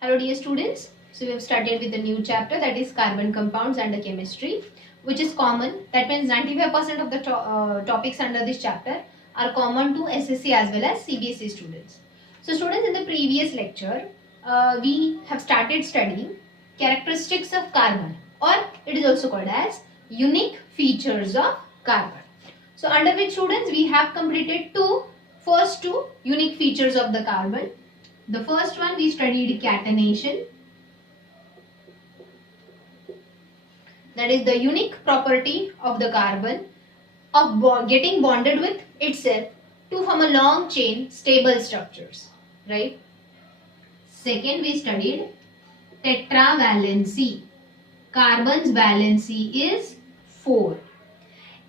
Hello dear students. So we have started with the new chapter, that is carbon compounds under chemistry, which is common. That means 95% of the topics under this chapter are common to SSC as well as CBSE students. So students, in the previous lecture, we have started studying characteristics of carbon, or it is also called as unique features of carbon. So under which students we have completed first two unique features of the carbon. The first one we studied catenation, that is the unique property of the carbon of getting bonded with itself to form a long chain stable structures, right? Second, we studied tetravalency. Carbon's valency is 4.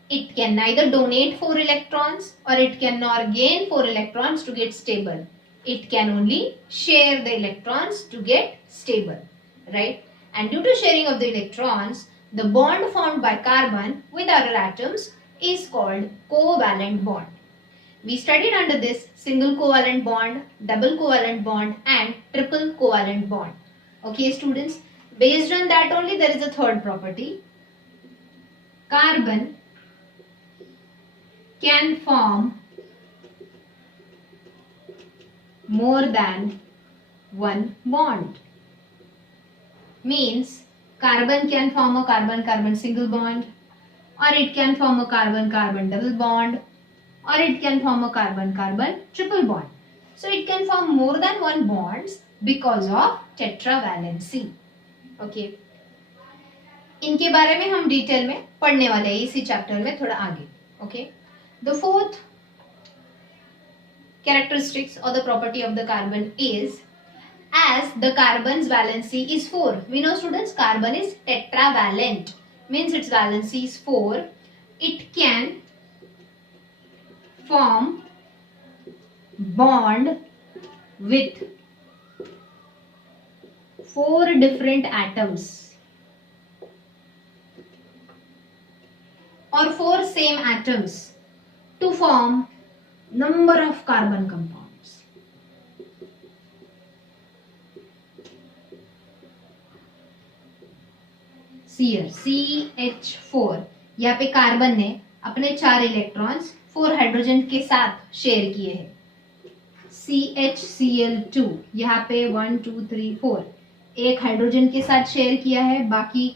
It can neither donate 4 electrons or it cannot gain 4 electrons to get stable. It can only share the electrons to get stable, right? And due to sharing of the electrons, the bond formed by carbon with other atoms is called covalent bond. We studied under this single covalent bond, double covalent bond and triple covalent bond. Okay students, based on that only there is a third property. Carbon can form more than one bond. Means carbon can form a carbon-carbon single bond, or it can form a carbon-carbon double bond, or it can form a carbon-carbon triple bond. So it can form more than one bonds because of tetravalency. Okay. इनके बारे में हम detail में पढ़ने वाले हैं इसी chapter में थोड़ा आगे. Okay. The fourth characteristics or the property of the carbon is, as the carbon's valency is 4. We know students, carbon is tetravalent, means its valency is 4. It can form bond with 4 different atoms or 4 same atoms to form number of carbon compounds. See here, CH4. यहाँ पे carbon ने अपने 4 electrons 4 hydrogen के साथ share किए हैं. CHCl2 यहाँ पे 1 2 3 4 एक हाइड्रोजन के साथ शेयर किया है, बाकी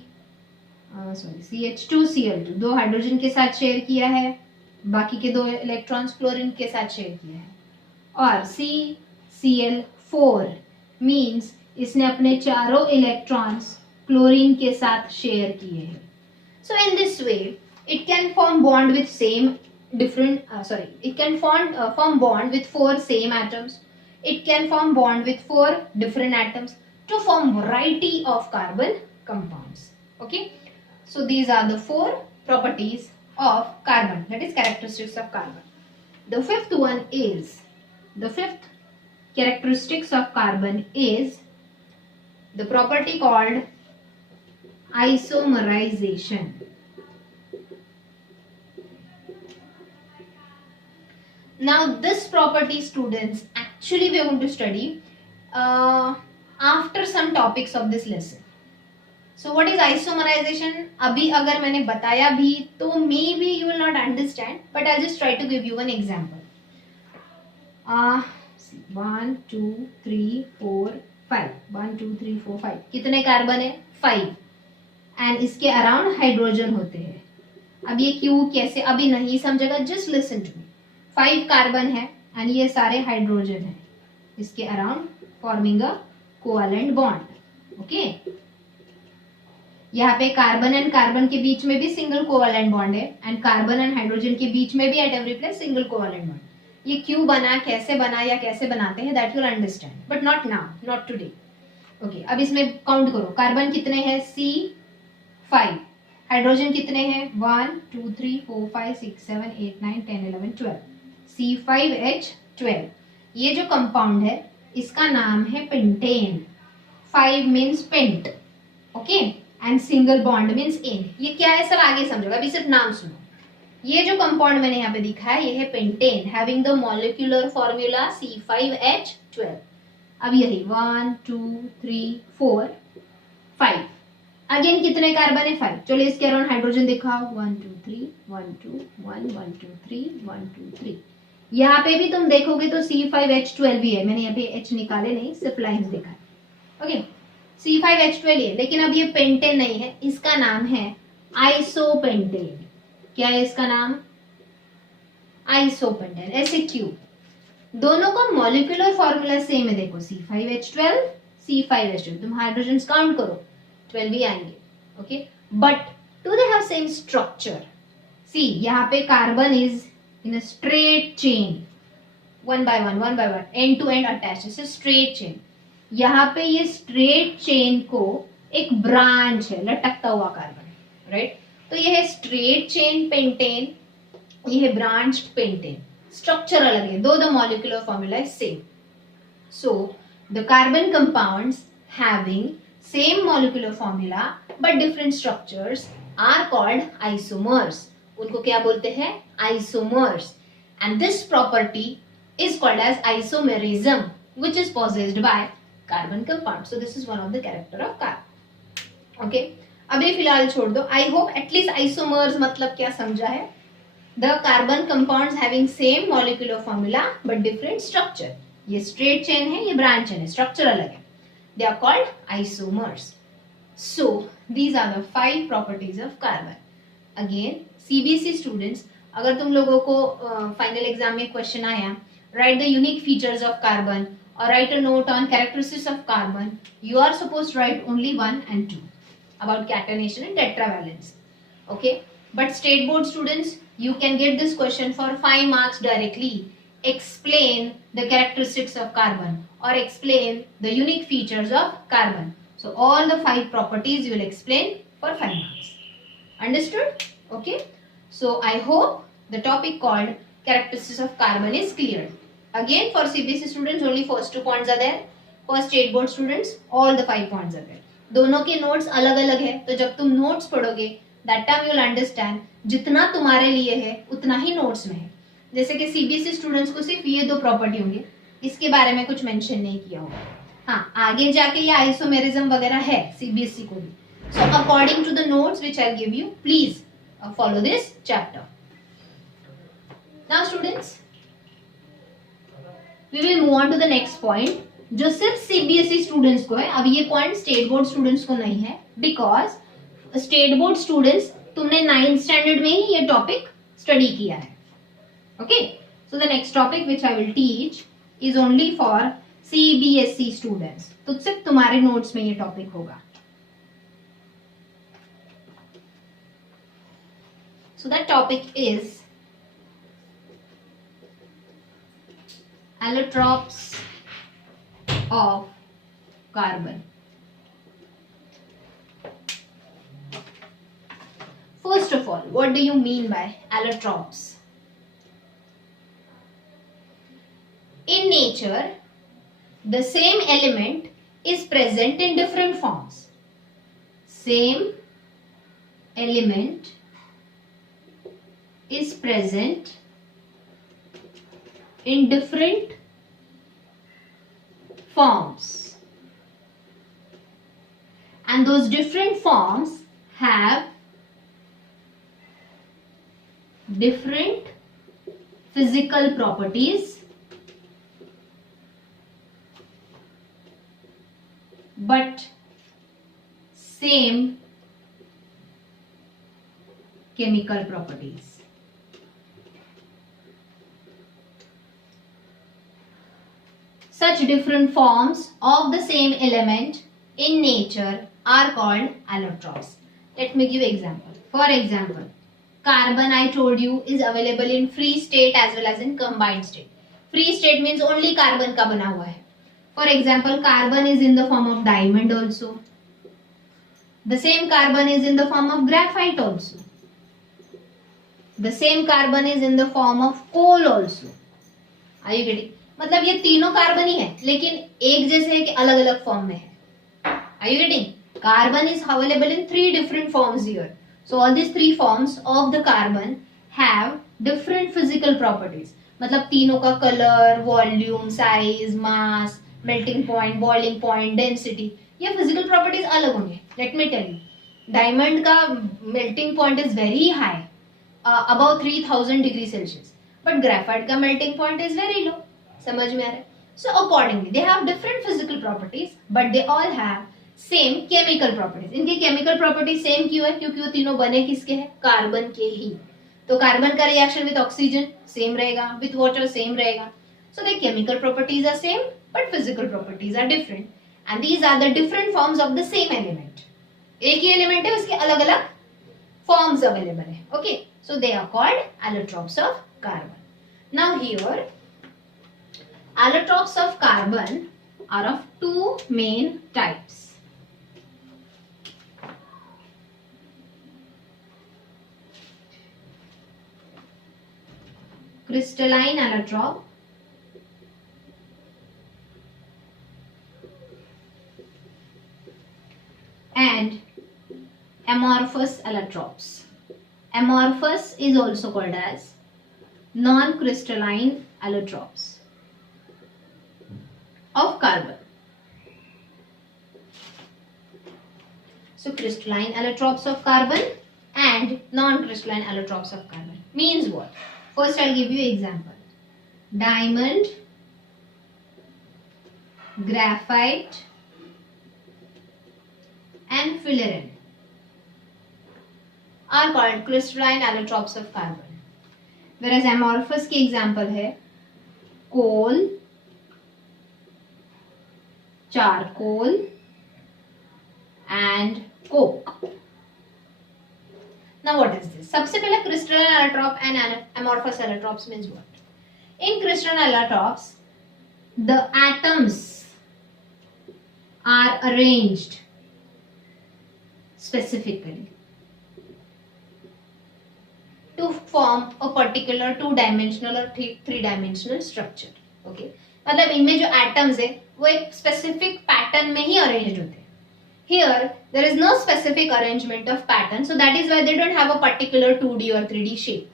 CH2Cl2 2 हाइड्रोजन के साथ शेयर किया है, बाकी के 2 इलेक्ट्रॉन्स क्लोरीन के साथ शेयर किया है. और CCl4 मींस इसने अपने चारों इलेक्ट्रॉन्स क्लोरीन के साथ शेयर किए हैं. So in this way it can form bond with same it can form bond with 4 same atoms. It can form bond with 4 different atoms to form variety of carbon compounds. Okay, so these are the 4 properties of carbon, that is characteristics of carbon. The fifth characteristics of carbon is the property called isomerization. Now this property students, actually we are going to study after some topics of this lesson. So what is isomerization? अभी अगर मैंने बताया भी तो maybe you will not understand, but I'll just try to give you an example. 1 2 3 4 5 1 2 3 4 5 कितने carbon है? 5. And इसके around hydrogen होते हैं. अब ये क्यों कैसे अभी नहीं समझेगा, just listen to me. 5 carbon है एंड ये सारे हाइड्रोजन है इसके around forming a covalent bond. Okay, यहाँ पे कार्बन एंड कार्बन के बीच में भी सिंगल कोवेलेंट बॉन्ड है एंड कार्बन एंड हाइड्रोजन के बीच में भी at every place single covalent bond. ये क्यों बना, कैसे बना या कैसे बनाते हैं, that you will understand, but not now, not today. Okay, अब इसमें काउंट करो. कार्बन कितने हैं? C5. हाइड्रोजन कितने हैं? 1 2 3 4 5 6 7 8 9 10 11 12. C5H12. ये जो कंपाउंड है इसका नाम है pentane. 5 means pent. Okay, and single bond means ane. ये क्या है सब आगे समझोगे, अभी सिर्फ नाम सुनो. ये जो कंपाउंड मैंने यहाँ पे दिखा है ये है pentane, having the molecular formula C5H12. अब यही 1 2 3 4 5, अगेन कितने कार्बन है 5, चलो इसके अराउंड हाइड्रोजन दिखाओ 1 2 3 1 2 1 1 2 3 1 2 3, यहाँ पे भी तुम देखोगे तो C5H12 भी है, मैंने यहाँ पे H निकाले नहीं, सिर्फ लाइंस दिखाए, ओके C5H12 है, लेकिन अब ये पेंटेन नहीं है, इसका नाम है आइसोपेंटेन। क्या है इसका नाम? आइसोपेंटेन, ऐसे क्यों? दोनों का मॉलिक्यूलर फॉर्मूला सेम है, देखो C5H12 C5H12, तुम हाइड्रोजन काउंट करो 12 भी आएंगे, okay, but do they have same structure? See यहाँ पे carbon is in a straight chain, one by one end to end attach, it's a straight chain. यहाँ पे ये स्ट्रेट चेन को एक ब्रांच है, लटकता हुआ कार्बन, राइट? तो ये है स्ट्रेट चेन पेंटेन, ये है ब्रांच्ड पेंटेन, स्ट्रक्चर अलग है, दो the molecular formula is same. So the carbon compounds having same molecular formula but different structures are called isomers. उनको क्या बोलते हैं? Isomers. And this property is called as isomerism, which is possessed by carbon compound. So this is one of the character of carbon. Okay. अभी फिलहाल छोड़ दो. I hope at least isomers मतलब क्या समझा है? The carbon compounds having same molecular formula but different structure. ये straight chain है, ये branch chain है, structure अलग है. They are called isomers. So these are the 5 properties of carbon. Again, CBSE students, अगर तुम लोगों को final exam में question आया, write the unique features of carbon or write a note on characteristics of carbon, you are supposed to write only 1 and 2 about catenation and tetravalence. Okay, but state board students, you can get this question for 5 marks directly. Explain the characteristics of carbon or explain the unique features of carbon. So all the 5 properties you will explain for 5 marks. Understood? Okay. So I hope the topic called characteristics of carbon is clear. Again, for CBSE students only first 2 points are there. For state board students all the 5 points are there. दोनों के notes अलग अलग है, तो जब तुम notes पढ़ोगे that time you will understand जितना तुम्हारे लिए है उतना ही नोट्स में है। जैसे कि सीबीएसई स्टूडेंट्स को सिर्फ ये 2 प्रॉपर्टी होंगे, इसके बारे में कुछ मेंशन नहीं किया होगा। हाँ, आगे जाके ये आइसोमेरिज्म वगैरह है सीबीएसई को भी। So according to the notes which I give you, please follow this chapter. Now students, we will move on to the next point, जो सिर्फ सीबीएसई स्टूडेंट्स को है। अब ये पॉइंट स्टेट बोर्ड स्टूडेंट्स को नहीं है, बिकॉज स्टेट बोर्ड स्टूडेंट्स तुमने 9th स्टैंडर्ड में ही ये टॉपिक स्टडी किया है। Okay, so the next topic which I will teach is only for CBSE students. तो सिर्फ तुम्हारे नोट्स में ये टॉपिक होगा। So that topic is allotropes of carbon. First of all, what do you mean by allotropes? In nature, the same element is present in different forms. Same element is present in different forms. And those different forms have different physical properties but same chemical properties. Such different forms of the same element in nature are called allotropes. Let me give example. For example, carbon I told you is available in free state as well as in combined state. Free state means only carbon का बना हुआ है. For example, carbon is in the form of diamond also. The same carbon is in the form of graphite also. The same carbon is in the form of coal also. Are you getting? मतलब ये तीनों carbon ही है, लेकिन एक जैसे है कि अलग अलग फॉर्म में है। Are you getting? Carbon is available in 3 different forms here. So all these 3 forms of the carbon have different physical properties. मतलब तीनों का colour, volume, size, mass melting point, boiling point, density, ये physical properties अलग होंगे. Let me tell you, diamond का melting point is very high, about 3000 degree Celsius, but graphite का melting point is very low. समझ में आ रहा है? So accordingly they have different physical properties but they all have same chemical properties. इनकी chemical properties same क्यों है? क्योंकि वो तीनों बने किसके हैं? कार्बन के ही. तो कार्बन का रिएक्शन विद ऑक्सीजन सेम रहेगा, विद वाटर सेम रहेगा. So the chemical properties are same but physical properties are different and these are the different forms of the same element. एक ही एलिमेंट है, उसके अलग अलग फॉर्म्स अवेलेबल है. Okay, so they are called allotropes of carbon. Now here allotropes of carbon are of two main types. Crystalline allotrope and amorphous allotropes. Amorphous is also called as non-crystalline allotropes of carbon. So crystalline allotropes of carbon and non-crystalline allotropes of carbon means what? First I'll give you example. Diamond, graphite and fullerene are called crystalline allotropes of carbon. Whereas amorphous के example है coal, charcoal and coke. Now what is this? सबसे पहले crystalline allotrope and amorphous allotropes means what? In crystalline allotropes, the atoms are arranged specifically to form a particular two-dimensional or three-dimensional structure. Okay? मतलब इनमें जो atoms है वो एक specific pattern में ही arranged होते हैं. Here there is no specific arrangement of pattern, so that is why they don't have a particular 2D or 3D shape.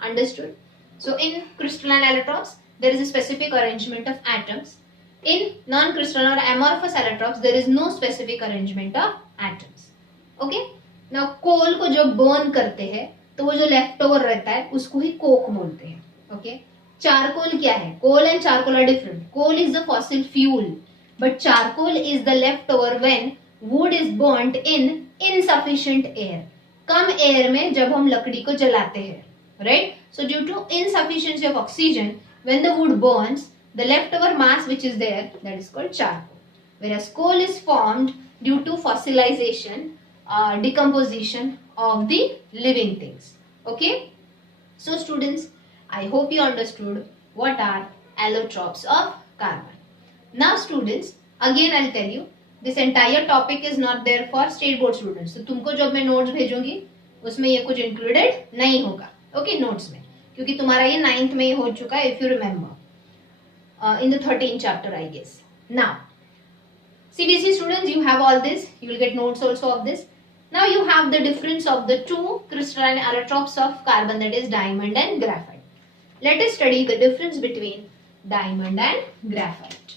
Understood? So in crystalline allotropes there is a specific arrangement of atoms. In non-crystalline or amorphous allotropes there is no specific arrangement of atoms. Okay? Now coal को जब burn करते हैं तो वो जो left over रहता है उसको ही कोक बोलते हैं. ओके, चारकोल क्या है? Coal and charcoal are different. Coal is the fossil fuel but charcoal is the left over when wood is burned in insufficient air. कम एयर में जब हम लकड़ी को जलाते हैं, right? So due to insufficiency of oxygen when the wood burns the left over mass which is there that is called charcoal. Whereas coal is formed due to fossilization, decomposition of the living things. Okay, so students, I hope you understood what are allotropes of carbon. Now students, again I'll tell you, this entire topic is not there for state board students. तो तुमको जब मैं notes भेजूंगी उसमें ये कुछ included नहीं होगा. Okay, notes में, क्योंकि तुम्हारा ये 9th में ही हो चुका है, if you remember, in the 13th chapter I guess. Now CBSE students, you have all this, you will get notes also of this. Now you have the difference of the two crystalline allotropes of carbon, that is diamond and graphite. Let us study the difference between diamond and graphite.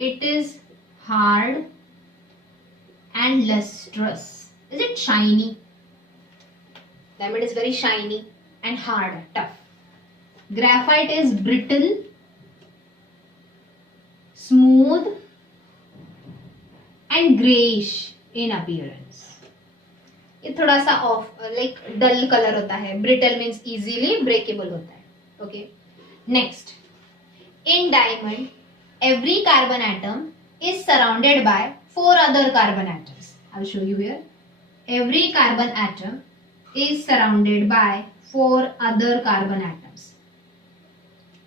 It is hard and lustrous. Is it shiny? Diamond is very shiny and hard, tough. Graphite is brittle, smooth and grayish in appearance. ये थोड़ा सा of like dull colour होता है. Brittle means easily breakable होता है. Okay, next, in diamond every carbon atom is surrounded by 4 other carbon atoms. I'll show you here. Every carbon atom is surrounded by 4 other carbon atoms.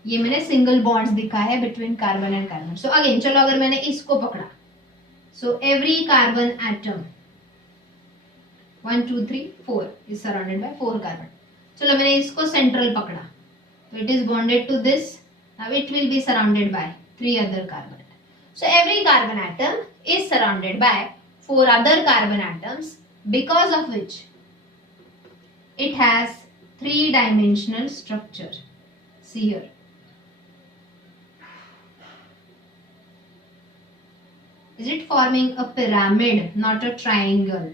ये मैंने single bonds दिखा है between carbon and carbon. So again चलो अगर मैंने इसको पकड़ा, so every carbon atom 1 2 3 4 is surrounded by 4 carbon. चलो मैंने इसको सेंट्रल पकड़ा, तो it is bonded to this. Now it will be surrounded by 3 other carbon. So every carbon atom is surrounded by 4 other carbon atoms, because of which it has 3-dimensional structure. See here. Is it forming a pyramid, not a triangle?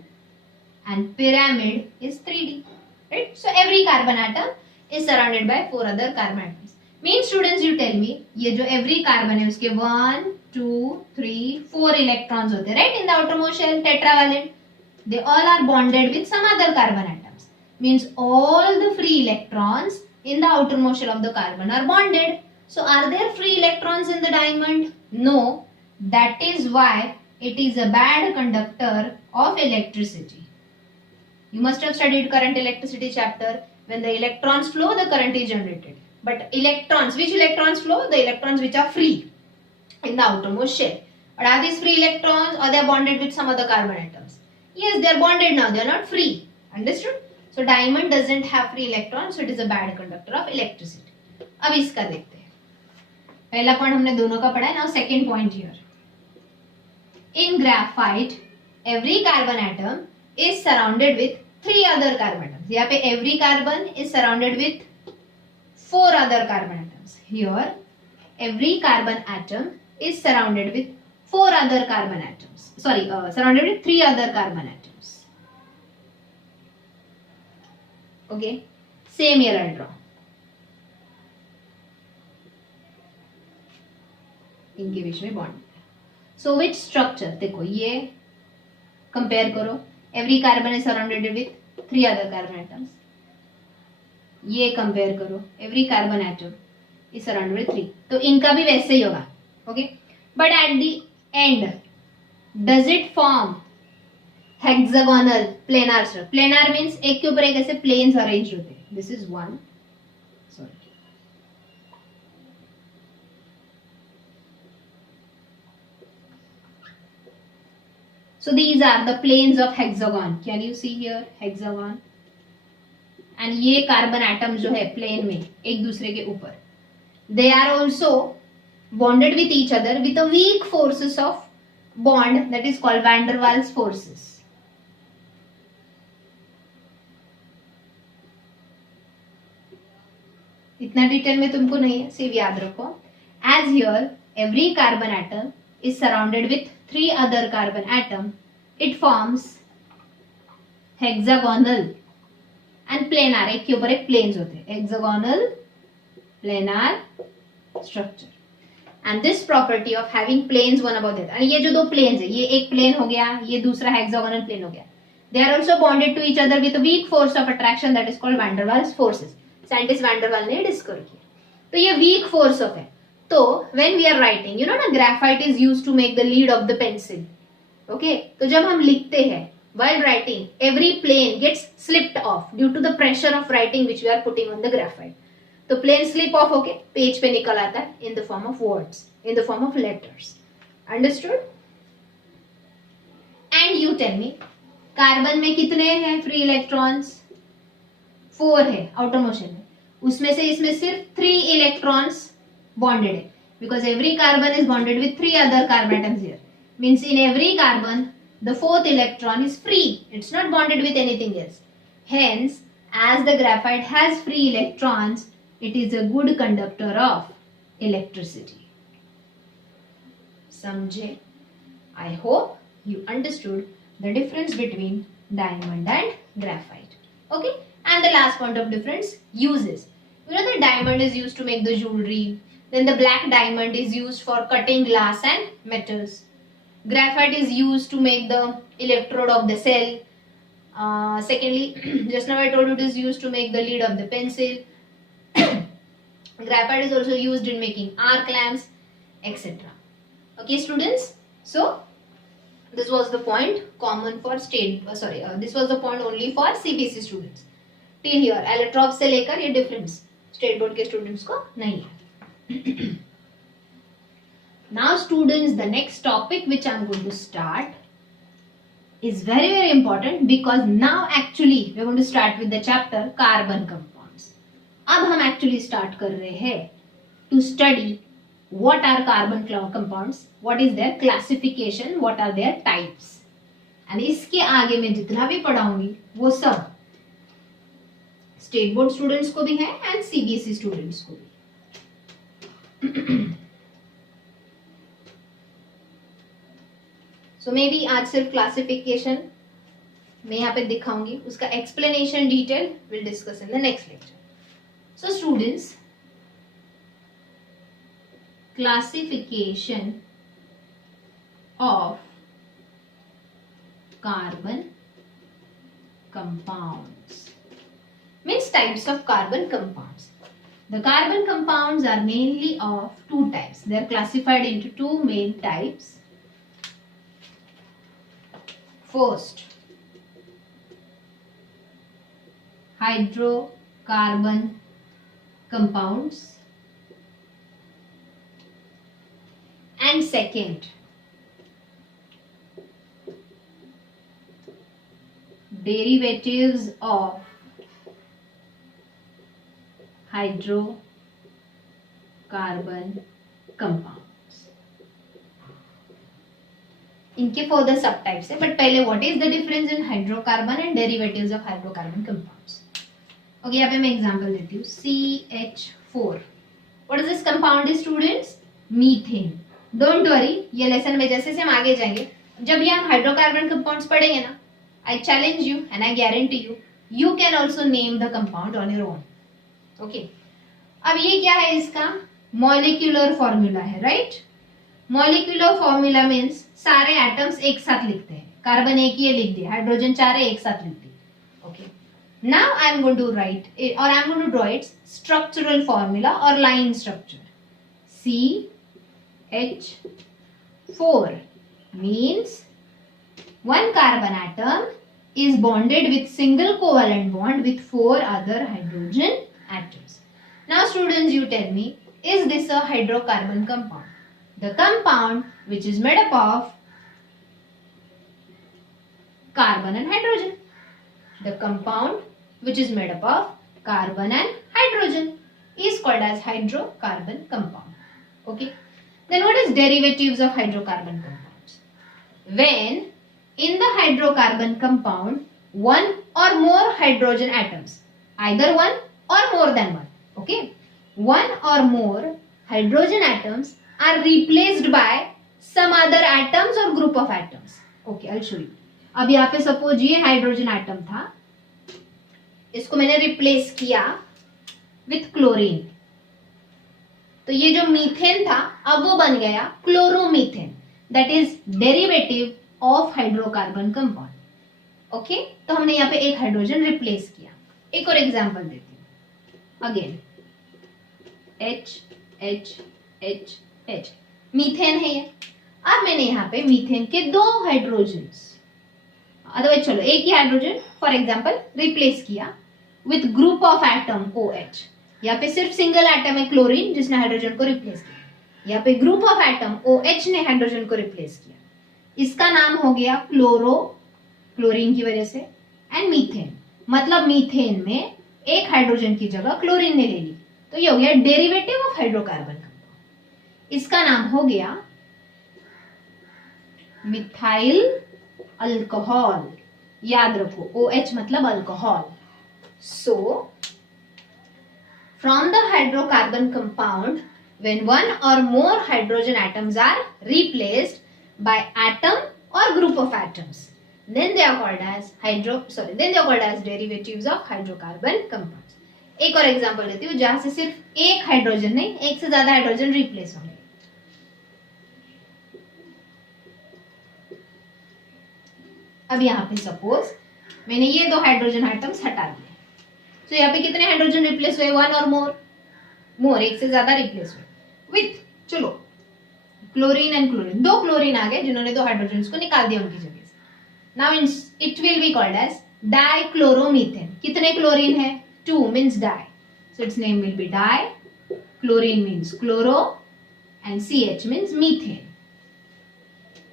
And pyramid is 3D, right? So every carbon atom is surrounded by 4 other carbon atoms. Means students, you tell me, ये जो every carbon है उसके 1 2 3 4 electrons होते हैं, right? In the outermost shell, tetravalent. They all are bonded with some other carbon atoms. Means all the free electrons in the outermost shell of the carbon are bonded. So are there free electrons in the diamond? No. That is why it is a bad conductor of electricity. You must have studied current electricity chapter. When the electrons flow, the current is generated. But electrons, which electrons flow? The electrons which are free in the outermost shell. But are these free electrons or they are bonded with some other carbon atoms? Yes, they are bonded now. They are not free. Understood? So diamond doesn't have free electrons, so it is a bad conductor of electricity. अब इसका देखते हैं. पहला point हमने दोनों का पढ़ा है. Now second point here. In graphite, every carbon atom is surrounded with 3 other carbon atoms. यहाँ पे every carbon is surrounded with 4 other carbon atoms. Here, every carbon atom is surrounded with 4 other carbon atoms. Surrounded with 3 other carbon atoms. Okay, same here I'll draw. इनके बीच में bond. So which structure? देखो ये compare करो. Every carbon is surrounded with 3 other carbon atoms. ये compare करो. Every carbon atom is surrounded with 3. तो इनका भी वैसे ही होगा. Okay? But at the end, does it form hexagonal planar structure? Planar means एक के ऊपर एक ऐसे planes arranged होते हैं. This is one. Sorry. So these are the planes of hexagon. Can you see here hexagon? And ये carbon atoms जो है plane में एक दूसरे के ऊपर, they are also bonded with each other with a weak forces of bond that is called van der Waals forces. इतना detail में तुमको नहीं है, सिर्फ याद रखो. As here every carbon atom is surrounded with 3 other carbon atom, it forms hexagonal and planar. एक के ऊपर एक planes होते हैं. Hexagonal planar structure. And this property of having planes one above the other. and ये जो दो planes है, ये एक plane हो गया, ये दूसरा hexagonal plane हो गया. They are also bonded to each other with a weak force of attraction that is called van der Waals forces. Scientist van der Waals ने discover किया. तो ये weak force of है. तो when we are writing, you know ना, graphite is used to make the lead of the pencil. Okay? तो जब हम लिखते हैं, while writing, every plane gets slipped off due to the pressure of writing which we are putting on the graphite. तो plane slip off होके page पे निकल आता है in the form of words, in the form of letters. Understood? And you tell me, carbon में कितने हैं free electrons? 4 है outer motion में. उसमें से इसमें सिर्फ 3 electrons bonded है, because every carbon is bonded with 3 other carbon atoms here. Means in every carbon the 4th electron is free. It's not bonded with anything else. Hence, as the graphite has free electrons, it is a good conductor of electricity. समझे? I hope you understood the difference between diamond and graphite. Okay? And the last point of difference, uses. You know the diamond is used to make the jewelry. Then the black diamond is used for cutting glass and metals. Graphite is used to make the electrode of the cell. Secondly, just now I told you it is used to make the lead of the pencil. Graphite is also used in making arc lamps, etc. Okay, students? So this was the point common for this was the point only for CBSE students. Till here allotrope से लेकर ये difference state board के students को नहीं है. Now students, the next topic which I am going to start is very very important, because now actually we are going to start with the chapter carbon compounds. अब हम actually start कर रहे हैं to study what are carbon compounds, what is their classification, what are their types. And इसके आगे मैं जितना भी पढ़ाऊंगी वो सब स्टेट बोर्ड स्टूडेंट्स को भी है एंड सीबीएसई स्टूडेंट्स को भी. सो मे बी आज सिर्फ क्लासिफिकेशन मैं यहाँ पे दिखाऊंगी, उसका explanation detail will discuss in the next lecture. So students, classification of carbon compounds means types of carbon compounds. The carbon compounds are mainly of two types. They are classified into two main types. First, hydrocarbon compounds. And second, derivatives of hydrocarbon compounds. इनके further सब types है, but पहले what is the difference in hydrocarbon and derivatives of hydrocarbon compounds. Okay, यहाँ पे मैं example देती हूँ. CH4. What is this compound students? Methane. Don't worry, ये लेसन में जैसे से हम आगे जाएंगे, जब ये हम हाइड्रोकार्बन कंपाउंड्स पढ़ेंगे ना, आई challenge you and I guarantee you, you can also name the compound on your own. Okay, अब ये क्या है? इसका मॉलिक्यूलर फॉर्मूला है, राइट? मॉलिक्यूलर फॉर्मूला मीन्स सारे एटम्स एक साथ लिखते हैं. कार्बन एक ही लिख दिया, हाइड्रोजन चार एक साथ लिख दिया. Okay, now I am going to write और I am going to draw its structural formula और line structure. CH4 means one carbon atom is bonded with single covalent bond with 4 other hydrogen atoms. Now students, you tell me, is this a hydrocarbon compound? The compound which is made up of carbon and hydrogen. The compound which is made up of carbon and hydrogen is called as hydrocarbon compound. Okay. Then what is derivatives of hydrocarbon compounds? When in the hydrocarbon compound one or more hydrogen atoms, either one or more than one, okay, one or more hydrogen atoms are replaced by some other atoms or group of atoms. Okay, I'll show you. अब यहाँ पे suppose ये hydrogen atom था, इसको मैंने replace किया with chlorine, तो ये जो मीथेन था अब वो बन गया chloromethane. That is derivative of hydrocarbon compound. Okay, तो हमने यहाँ पे एक हाइड्रोजन रिप्लेस किया. एक और एग्जांपल देती हूँ. अगेन H मीथेन है ये. अब मैंने यहाँ पे मीथेन के दो हाइड्रोजन्स, अदरवाइज चलो एक ही हाइड्रोजन फॉर एग्जांपल रिप्लेस किया with group of atom OH. यहाँ पे सिर्फ सिंगल एटम है क्लोरीन जिसने हाइड्रोजन को रिप्लेस किया. यहाँ पे ग्रुप ऑफ एटम OH ने हाइड्रोजन को रिप्लेस किया. इसका नाम हो गया क्लोरीन की वजह से, एंड मीथेन. मतलब मीथेन में एक हाइड्रोजन की जगह क्लोरीन ने ले ली, तो ये हो गया डेरिवेटिव ऑफ हाइड्रोकार्बन कंपाउंड. इसका नाम हो गया मिथाइल अल्कोहल. याद रखो, OH मतलब alcohol. So from the hydrocarbon compound, when one or more hydrogen atoms are replaced by atom or group of atoms, then they are called as derivatives of hydrocarbon compounds. एक और example देती हूँ जहां से सिर्फ एक hydrogen नहीं, एक से ज्यादा हाइड्रोजन रिप्लेस होंगे. अब यहाँ पे सपोज मैंने ये दो हाइड्रोजन आइटम्स हटा दिए, तो यहाँ पे कितने हाइड्रोजन रिप्लेस हुए? वन और मोर. एक से ज्यादा रिप्लेस हुए विथ, चलो क्लोरीन एंड क्लोरीन, दो क्लोरीन आ गए जिन्होंने दो हाइड्रोजन को निकाल दिया उनकी जगह से। Now it will be called as dichloromethane. कितने क्लोरीन है? 2 means di, so its name will be di, chlorine means chloro and CH means methane.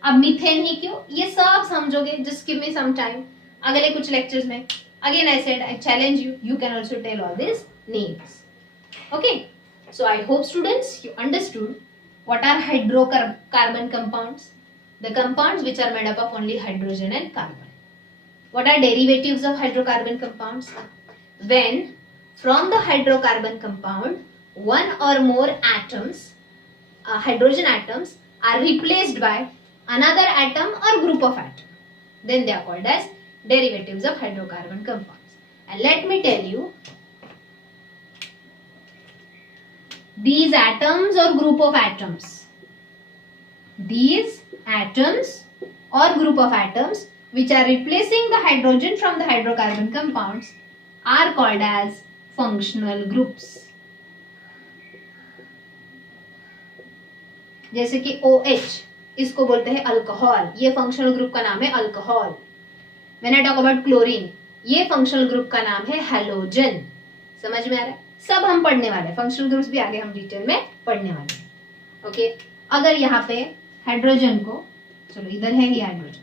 अब मीथेन ही क्यों, ये सब समझोगे, just give me some time. अगले कुछ लेक्चर्स में again I said I challenge you, you can also tell all this names. Okay, so I hope students you understood what are hydrocarbon compounds, the compounds which are made up of only hydrogen and carbon. What are derivatives of hydrocarbon compounds? When from the hydrocarbon compound one or more atoms, hydrogen atoms are replaced by another atom or group of atom, then they are called as derivatives of hydrocarbon compounds. And let me tell you, these atoms or group of atoms, these atoms or group of atoms which are replacing the hydrogen from the hydrocarbon compounds are called as functional groups. जैसे कि OH, इसको बोलते हैं alcohol, ये functional group का नाम है alcohol. When I talk about chlorine, ये फंक्शनल ग्रुप का नाम है हैलोजन। समझ में आ रहा है? सब हम पढ़ने वाले हैं, फंक्शनल ग्रुप्स भी आगे हम डिटेल में पढ़ने वाले हैं। ओके, अगर यहाँ पे हाइड्रोजन को, चलो इधर है ही हाइड्रोजन,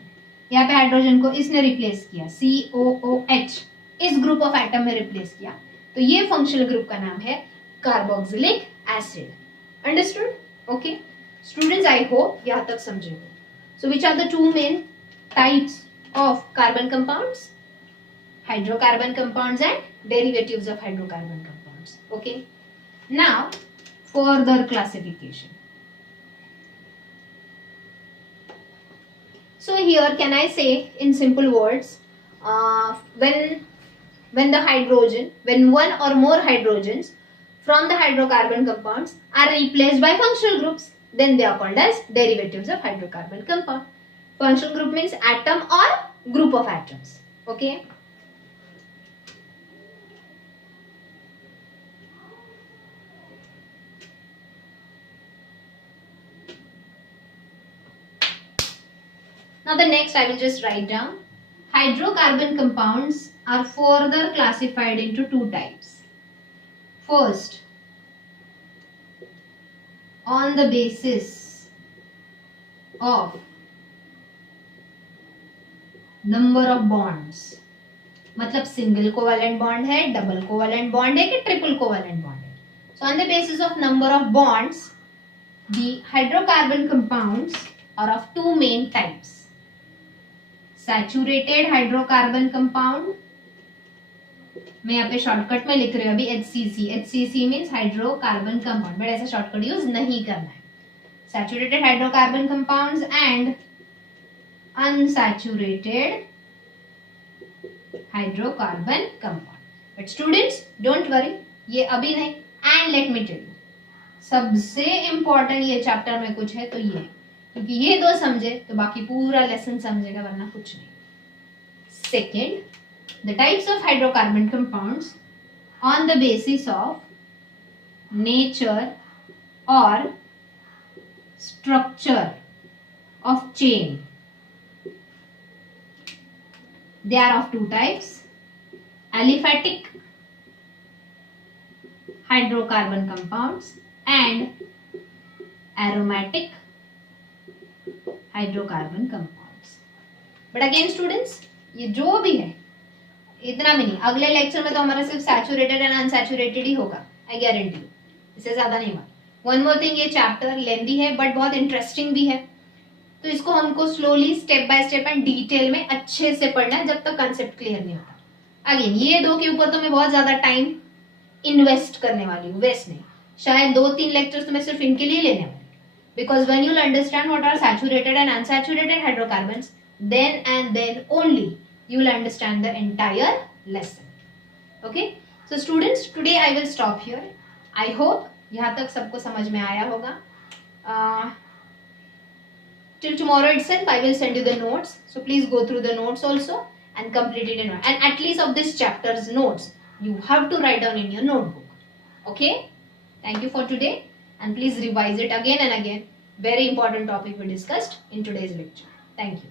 यहाँ पे हाइड्रोजन को इसने रिप्लेस किया, COOH, इस ग्रुप ऑफ एटम में रिप्लेस किया, तो ये फंक्शनल ग्रुप का नाम है carboxylic acid. Understood? Okay students, I hope यहाँ तक समझे हो। So which are the two main types of carbon compounds? Hydrocarbon compounds and derivatives of hydrocarbon compounds. Okay, now further classification. So here can I say in simple words, when the hydrogen, when one or more hydrogens from the hydrocarbon compounds are replaced by functional groups, then they are called as derivatives of hydrocarbon compound. Functional group means atom or group of atoms. Okay, now the next I will just write down. Hydrocarbon compounds are further classified into two types. First, on the basis of number of bonds, मतलब single covalent bond है, double covalent bond है कि triple covalent bond है. So on the basis of number of bonds, the hydrocarbon compounds are of two main types. Saturated hydrocarbon compound, मैं यहाँ पे shortcut में लिख रही हूँ अभी HCC. HCC means hydrocarbon compound, but ऐसा शॉर्टकट यूज नहीं करना है. Saturated hydrocarbon compounds and unsaturated hydrocarbon compound. But students don't worry, ये अभी नहीं. And let me tell you, सबसे इम्पोर्टेंट ये चैप्टर में कुछ है तो ये, क्योंकि ये दो समझे तो बाकी पूरा लेसन समझेगा, वरना कुछ नहीं. Second, the types of hydrocarbon compounds on the basis of nature or structure of chain. They are of two types: aliphatic hydrocarbon compounds and aromatic hydrocarbon compounds. But again students, ये जो भी है इतना भी नहीं. अगले लेक्चर में तो हमारा सिर्फ सैचुरेटेड एंड अनसैचुरेटेड ही होगा, आई गारंटी यू, इससे ज्यादा नहीं होगा. वन मोर थिंग, ये चैप्टर लेंदी है बट बहुत इंटरेस्टिंग भी है, तो इसको हमको slowly step by step and detail में अच्छे से पढ़ना है जब तक कंसेप्ट क्लियर नहीं होता. अगेन ये दो के ऊपर तो मैं बहुत ज्यादा टाइम इन्वेस्ट करने वाली हूँ, वेस्ट नहीं. शायद 2-3 लेक्चर्स तो मैं सिर्फ इनके लिए लेने वाली, because when you will understand what are saturated and unsaturated hydrocarbons, then and then only you will understand the entire lesson. Okay, so students, today I will stop here. I hope यहाँ तक सबको समझ में आया होगा. Till tomorrow itself I will send you the notes, so please go through the notes also and complete it in one. And at least of this chapter's notes you have to write down in your notebook. Okay, thank you for today, and please revise it again and again Very important topic we discussed in today's lecture. Thank you.